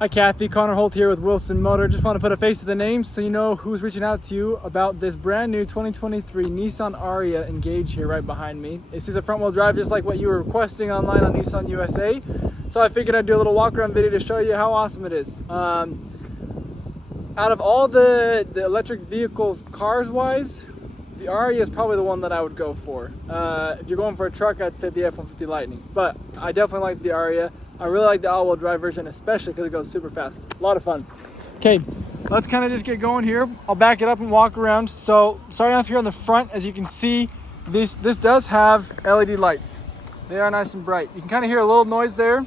Hi Kathy, Connor Holt here with Wilson Motor. Just want to put a face to the name so you know who's reaching out to you about this brand new 2023 Nissan Ariya Engage here right behind me. This is a front wheel drive just like what you were requesting online on Nissan USA. So I figured I'd do a little walk around video to show you how awesome it is. Out of all the electric vehicles cars wise, the Ariya is probably the one that I would go for. If you're going for a truck, I'd say the F-150 Lightning. But I definitely like the Ariya. I really like the all-wheel drive version, especially because it goes super fast. A lot of fun. Okay, let's kind of just get going here. I'll back it up and walk around. So starting off here on the front, as you can see, this does have LED lights. They are nice and bright. You can kind of hear a little noise there.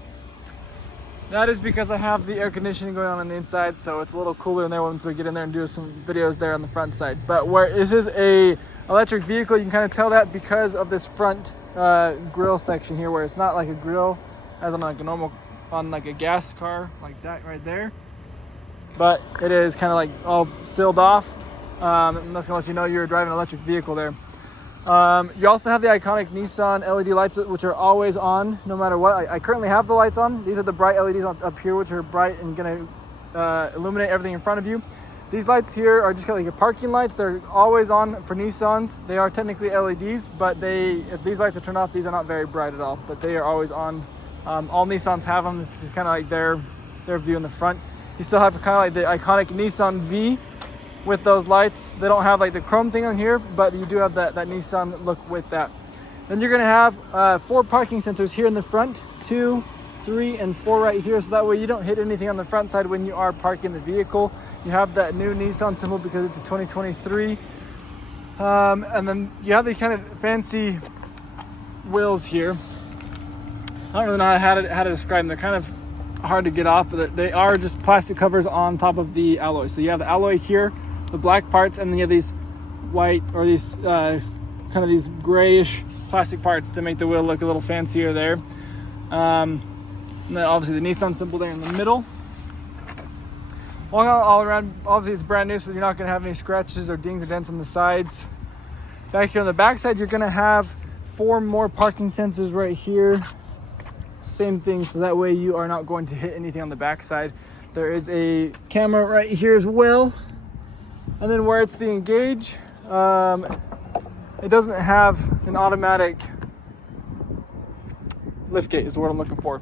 That is because I have the air conditioning going on the inside, so it's a little cooler in there once we get in there and do some videos there on the front side. But where this is a electric vehicle, you can kind of tell that because of this front grill section here, where it's not like a grill as on like a normal, on like a gas car like that right there, but it is kind of like all sealed off, and that's gonna let you know you're driving an electric vehicle there. You also have the iconic Nissan LED lights, which are always on no matter what. I currently have the lights on. These are the bright LEDs up here, which are bright and gonna illuminate everything in front of you. These lights here are just kind of like your parking lights. They're always on for Nissans. They are technically LEDs, but if these lights are turned off, these are not very bright at all, but they are always on. All Nissans have them. This is kind of like their view in the front. You still have kind of like the iconic Nissan V with those lights. They don't have like the chrome thing on here, but you do have that Nissan look with that. Then you're gonna have 4 parking sensors here in the front, 2, 3, and 4 right here, so that way you don't hit anything on the front side when you are parking the vehicle. You have that new Nissan symbol because it's a 2023. And then you have these kind of fancy wheels here. I don't really know how to describe them. They're kind of hard to get off, but they are just plastic covers on top of the alloy. So you have the alloy here, the black parts, and then you have these white or these kind of these grayish plastic parts to make the wheel look a little fancier there. And then obviously the Nissan symbol there in the middle. All around, obviously it's brand new, so you're not going to have any scratches or dings or dents on the sides. Back here on the back side, you're going to have 4 more parking sensors right here. Same thing, so that way you are not going to hit anything on the back side. There is a camera right here as well. And then where it's the Engage, it doesn't have an automatic liftgate is the word I'm looking for.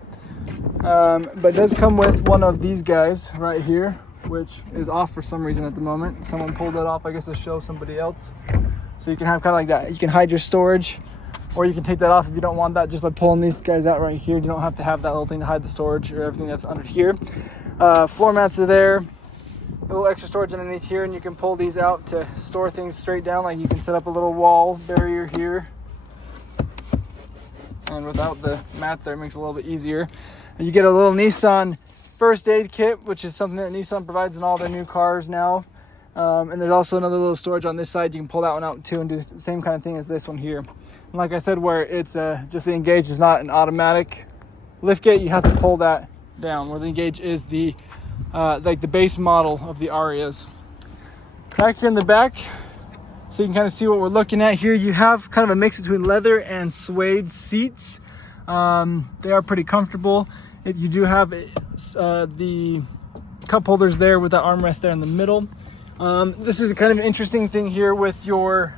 But it does come with one of these guys right here, which is off for some reason at the moment. Someone pulled that off, I guess, to show somebody else. So you can have kind of like that. You can hide your storage, or you can take that off if you don't want that just by pulling these guys out right here. You don't have to have that little thing to hide the storage or everything that's under here. Floor mats are there. A little extra storage underneath here, and you can pull these out to store things straight down. Like you can set up a little wall barrier here. And without the mats there, it makes it a little bit easier. And you get a little Nissan first aid kit, which is something that Nissan provides in all their new cars now. And there's also another little storage on this side. You can pull that one out too and do the same kind of thing as this one here. And like I said, where it's just the Engage is not an automatic liftgate, you have to pull that down, where the Engage is the like the base model of the Ariyas. Back here in the back, so you can kind of see what we're looking at here, you have kind of a mix between leather and suede seats. They are pretty comfortable. You do have the cup holders there with that armrest there in the middle. This is a kind of interesting thing here with your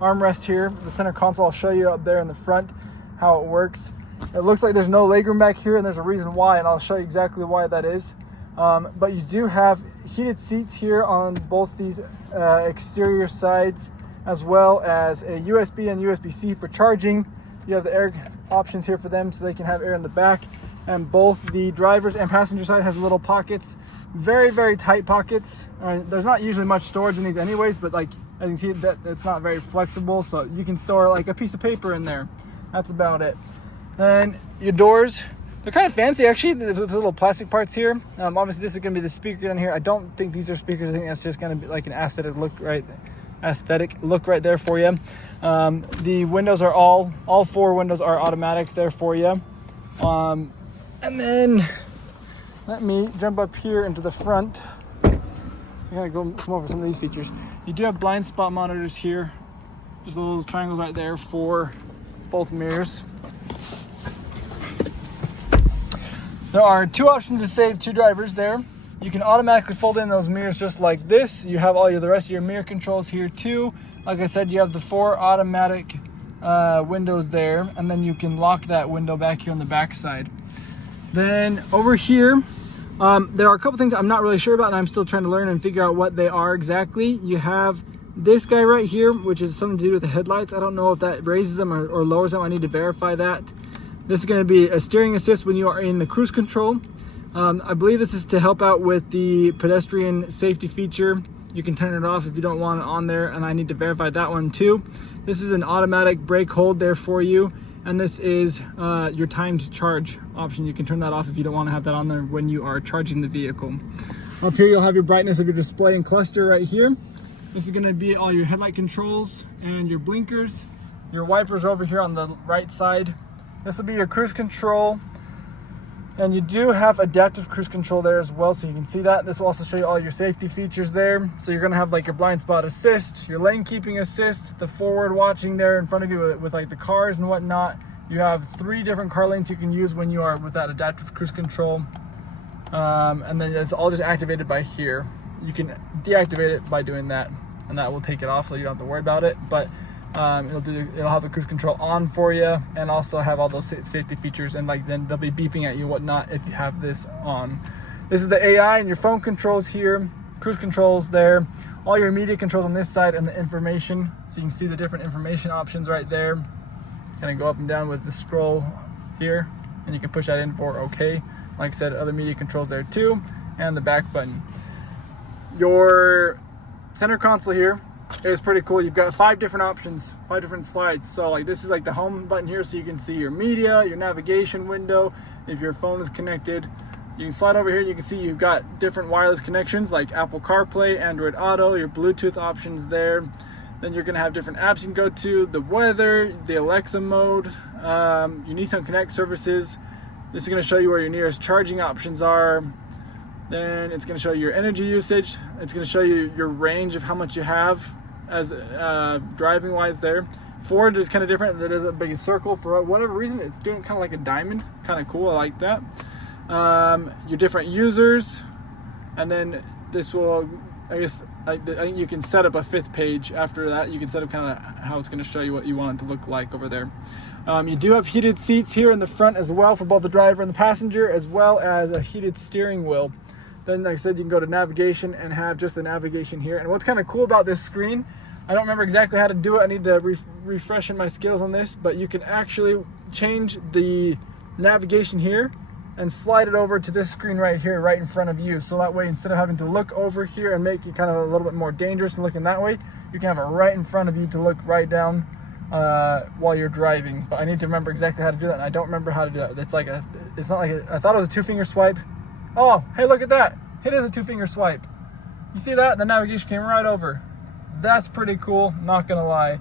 armrest here, the center console. I'll show you up there in the front how it works. It looks like there's no legroom back here, and there's a reason why, and I'll show you exactly why that is. But you do have heated seats here on both these exterior sides, as well as a USB and USB-C for charging. You have the air options here for them so they can have air in the back. And both the driver's and passenger side has little pockets, very, very tight pockets. There's not usually much storage in these anyways, but like as you can see, that it's not very flexible, so you can store like a piece of paper in there. That's about it. And your doors, they're kind of fancy actually, the little plastic parts here. Obviously this is going to be the speaker in here. I don't think these are speakers. I think that's just going to be like an aesthetic look right there for you. The windows are all 4 windows are automatic there for you. And then let me jump up here into the front. I'm gonna come over some of these features. You do have blind spot monitors here. Just a little triangle right there for both mirrors. There are 2 options to save 2 drivers there. You can automatically fold in those mirrors just like this. You have all the rest of your mirror controls here too. Like I said, you have the 4 automatic windows there, and then you can lock that window back here on the back side. Then over here, there are a couple things I'm not really sure about, and I'm still trying to learn and figure out what they are exactly. You have this guy right here, which is something to do with the headlights. I don't know if that raises them or lowers them. I need to verify that. This is going to be a steering assist when you are in the cruise control. I believe this is to help out with the pedestrian safety feature. You can turn it off if you don't want it on there, and I need to verify that one too. This is an automatic brake hold there for you, and this is your timed charge option. You can turn that off if you don't want to have that on there when you are charging the vehicle. Up here you'll have your brightness of your display and cluster right here. This is going to be all your headlight controls and your blinkers. Your wipers are over here on the right side. This will be your cruise control. And you do have adaptive cruise control there as well, so you can see that. This will also show you all your safety features there. So you're gonna have like your blind spot assist, your lane keeping assist, the forward watching there in front of you with like the cars and whatnot. You have 3 different car lanes you can use when you are with that adaptive cruise control. And then it's all just activated by here. You can deactivate it by doing that, and that will take it off so you don't have to worry about it. But it'll have the cruise control on for you, and also have all those safety features, and like then they'll be beeping at you whatnot if you have this on. This is the AI and your phone controls here, cruise controls there, all your media controls on this side, and the information, so you can see the different information options right there. Kind of go up and down with the scroll here, and you can push that in for OK. Like I said, other media controls there too, and the back button. Your center console here is pretty cool. You've got 5 different options, 5 different slides. So like this is like the home button here, so you can see your media, your navigation window, if your phone is connected. You can slide over here, you can see you've got different wireless connections like Apple CarPlay, Android Auto, your Bluetooth options there. Then you're going to have different apps you can go to, the weather, the Alexa mode, your NissanConnect services. This is going to show you where your nearest charging options are. Then it's going to show you your energy usage. It's going to show you your range of how much you have as driving wise there. Forward is kind of different. That is a big circle. For whatever reason, it's doing kind of like a diamond. Kind of cool. I like that. Your different users. And then this will, I think you can set up a 5th page after that. You can set up kind of how it's going to show you what you want it to look like over there. You do have heated seats here in the front as well for both the driver and the passenger, as well as a heated steering wheel. Then, like I said, you can go to navigation and have just the navigation here. And what's kind of cool about this screen, I don't remember exactly how to do it. I need to refresh my skills on this, but you can actually change the navigation here and slide it over to this screen right here, right in front of you. So that way, instead of having to look over here and make it kind of a little bit more dangerous and looking that way, you can have it right in front of you to look right down while you're driving. But I need to remember exactly how to do that, and I don't remember how to do that. It's not like I thought it was a 2-finger swipe. Oh, hey, look at that. It is a 2-finger swipe. You see that? The navigation came right over. That's pretty cool, not gonna lie.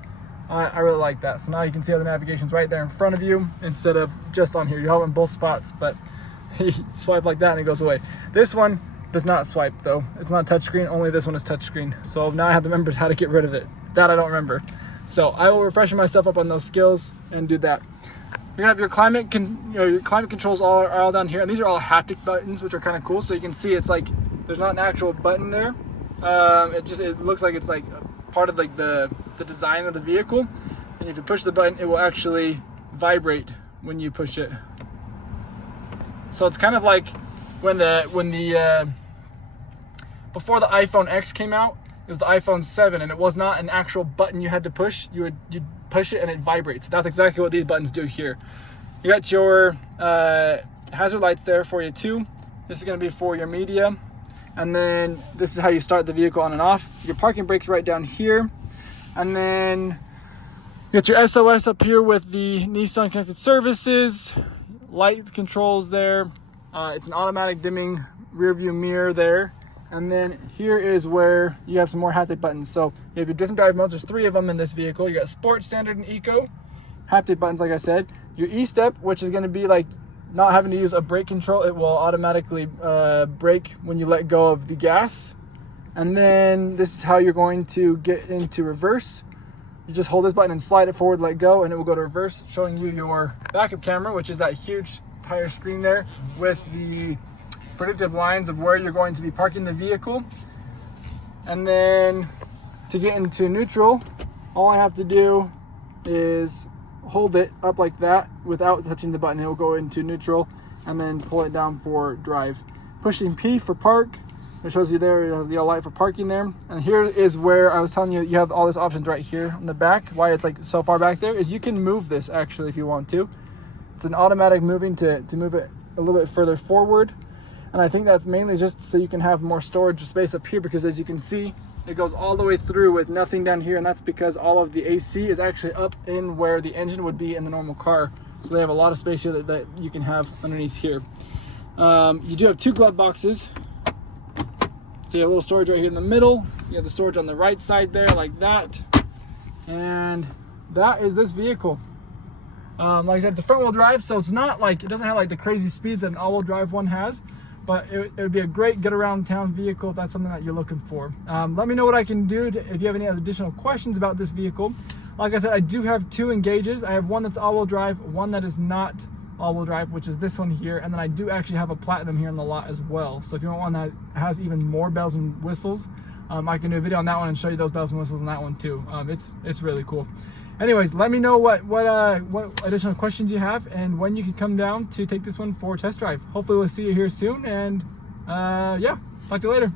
I really like that. So now you can see how the navigation's right there in front of you instead of just on here. You have it in both spots, but you swipe like that and it goes away. This one does not swipe though. It's not touchscreen, only this one is touchscreen. So now I have to remember how to get rid of it. That I don't remember. So I will refresh myself up on those skills and do that. You have your climate controls are all down here, and these are all haptic buttons, which are kind of cool. So you can see it's like there's not an actual button there. It looks like it's like part of like the design of the vehicle. And if you push the button, it will actually vibrate when you push it. So it's kind of like when the before the iPhone X came out, it was the iPhone 7, and it was not an actual button you had to push. You'd push it and it vibrates. That's exactly what these buttons do here. You got your hazard lights there for you too. This is going to be for your media. And then this is how you start the vehicle on and off. Your parking brake's right down here. And then you got your SOS up here with the Nissan Connected Services. Light controls there. It's an automatic dimming rear view mirror there. And then here is where you have some more haptic buttons. So you have your different drive modes. There's 3 of them in this vehicle. You got Sport, Standard, and Eco. Haptic buttons, like I said. Your E-step, which is going to be like not having to use a brake control. It will automatically brake when you let go of the gas. And then this is how you're going to get into reverse. You just hold this button and slide it forward, let go, and it will go to reverse, showing you your backup camera, which is that huge entire screen there with the predictive lines of where you're going to be parking the vehicle. And then to get into neutral, all I have to do is hold it up like that without touching the button. It will go into neutral, and then pull it down for drive. Pushing P for park. It shows you there, the yellow light for parking there. And here is where I was telling you, you have all these options right here on the back. Why it's like so far back there is you can move this actually if you want to. It's an automatic moving to move it a little bit further forward. And I think that's mainly just so you can have more storage space up here, because as you can see, it goes all the way through with nothing down here, and that's because all of the AC is actually up in where the engine would be in the normal car. So they have a lot of space here that you can have underneath here. You do have 2 glove boxes. So you have a little storage right here in the middle. You have the storage on the right side there like that. And that is this vehicle. Like I said, it's a front wheel drive, so it's not like, it doesn't have like the crazy speed that an all wheel drive one has. But it would be a great get around town vehicle if that's something that you're looking for. Let me know what I can do if you have any additional questions about this vehicle. Like I said, I do have 2 Engages. I have one that's all-wheel drive, one that is not all-wheel drive, which is this one here. And then I do actually have a Platinum here in the lot as well. So if you want one that has even more bells and whistles, I can do a video on that one and show you those bells and whistles on that one too. It's really cool. Anyways, let me know what additional questions you have and when you can come down to take this one for a test drive. Hopefully we'll see you here soon, and yeah, talk to you later.